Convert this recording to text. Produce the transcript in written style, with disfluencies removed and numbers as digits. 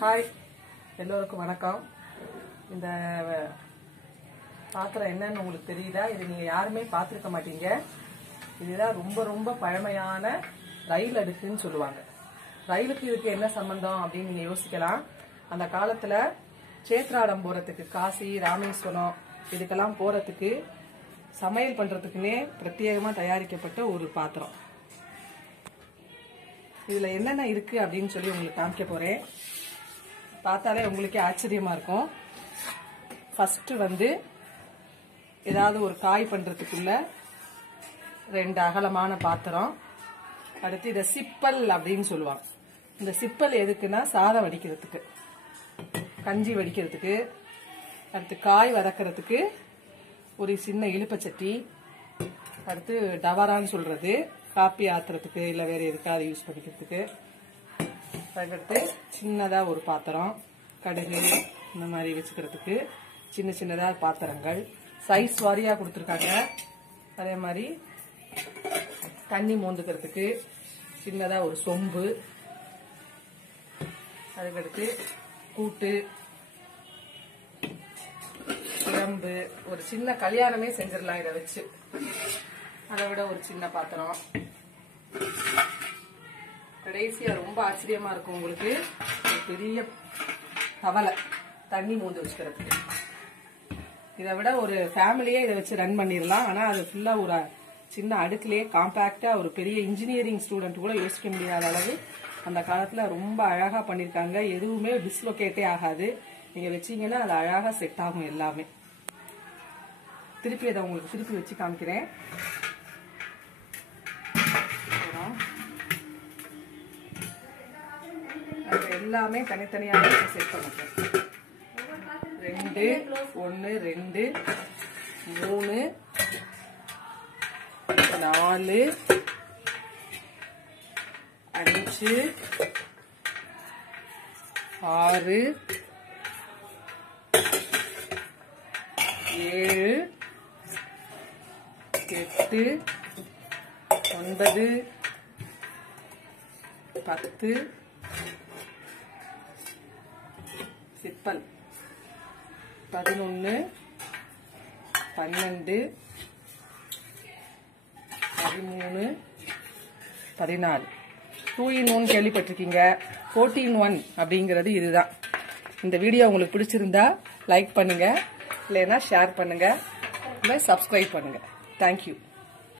Hi, எல்லோருக்கும் வணக்கம். இந்த பாத்திரம் என்னன்னு உங்களுக்கு தெரியுதா? இது நீங்க யாருமே பார்த்திருக்க மாட்டீங்க. இதுதான் ரொம்ப ரொம்ப பழமையான ரயில் அடுக்குன்னு சொல்லுவாங்க. ரயிலுக்கு இதுக்கு என்ன சம்பந்தம் அப்படின்னு நீங்க யோசிக்கலாம். அந்த காலத்துல சேத்ராடம் போறதுக்கு, காசி, ராமேஸ்வரம் இதுக்கெல்லாம் போறதுக்கு சமையல் பண்றதுக்குன்னே பிரத்யேகமா தயாரிக்கப்பட்ட ஒரு பாத்திரம். இதுல என்னென்ன இருக்கு அப்படின்னு சொல்லி உங்களுக்கு காமிக்க போறேன். பார்த்தாலே உங்களுக்கே ஆச்சரியமா இருக்கும். ஃபர்ஸ்ட் ஏதாவது ஒரு காய் பண்றதுக்குள்ள 2 அகலமான பாத்திரம். அடுத்து இதை சிப்பல் அப்படின்னு சொல்லுவாங்க. இந்த சிப்பல் எதுக்குன்னா சாதம் வடிக்கிறதுக்கு, கஞ்சி வடிக்கிறதுக்கு, அடுத்து காய் வதக்கிறதுக்கு ஒரு சின்ன இழுப்பச்சட்டி, அடுத்து டவரான்னு சொல்றது காப்பி ஆத்துறதுக்கு இல்ல வேற எதுக்காவது யூஸ் பண்ணிக்கிறதுக்கு. அதுக்கடுத்து சின்னதா ஒரு பாத்திரம், கடுகு இந்த மாதிரி வச்சுக்கிறதுக்கு சின்ன சின்னதா பாத்திரங்கள் சைஸ் வாரியா கொடுத்துருக்காங்க. அதே மாதிரி தண்ணி மோந்துக்கிறதுக்கு சின்னதா ஒரு சொம்பு, அதுக்கடுத்து கூட்டு, குழம்பு, ஒரு சின்ன கல்யாணமே செஞ்சிடலாம் இதை வச்சு. அதை விட ஒரு சின்ன பாத்திரம். கடைசியா ரொம்ப ஆச்சரியமா இருக்கும் உங்களுக்கு, ஒரு பெரிய தவளை தண்ணி மூந்து வச்சுக்கிறதுக்கு. இதை விட ஒரு ஃபேமிலியே இதை வச்சு ரன் பண்ணிடலாம். ஆனா அது ஃபுல்லா ஒரு சின்ன அடுக்குலயே காம்பாக்டா ஒரு பெரிய இன்ஜினியரிங் ஸ்டூடெண்ட் கூட யோசிக்க முடியாத அளவு அந்த காலத்துல ரொம்ப அழகா பண்ணிருக்காங்க. எதுவுமே டிஸ்லோகேட்டே ஆகாது. நீங்க வச்சீங்கன்னா அது அழகா செட் ஆகும் எல்லாமே. திருப்பி அதை உங்களுக்கு திருப்பி வச்சு காமிக்கிறேன். எல்லாமே தனித்தனியாக செட் பண்ணிக்கிறேன். 2 1 2 3 4 5 6 7 8 9 10 சிப்பல் 11 12 13 14. 2 in 1 கேள்விப்பட்டிருக்கீங்க. 14 in 1 அப்படிங்கிறது இதுதான். இந்த வீடியோ உங்களுக்கு பிடிச்சிருந்தா லைக் பண்ணுங்க, இல்லைன்னா ஷேர் பண்ணுங்க, இல்லை சப்ஸ்கிரைப் பண்ணுங்க. தேங்க்யூ.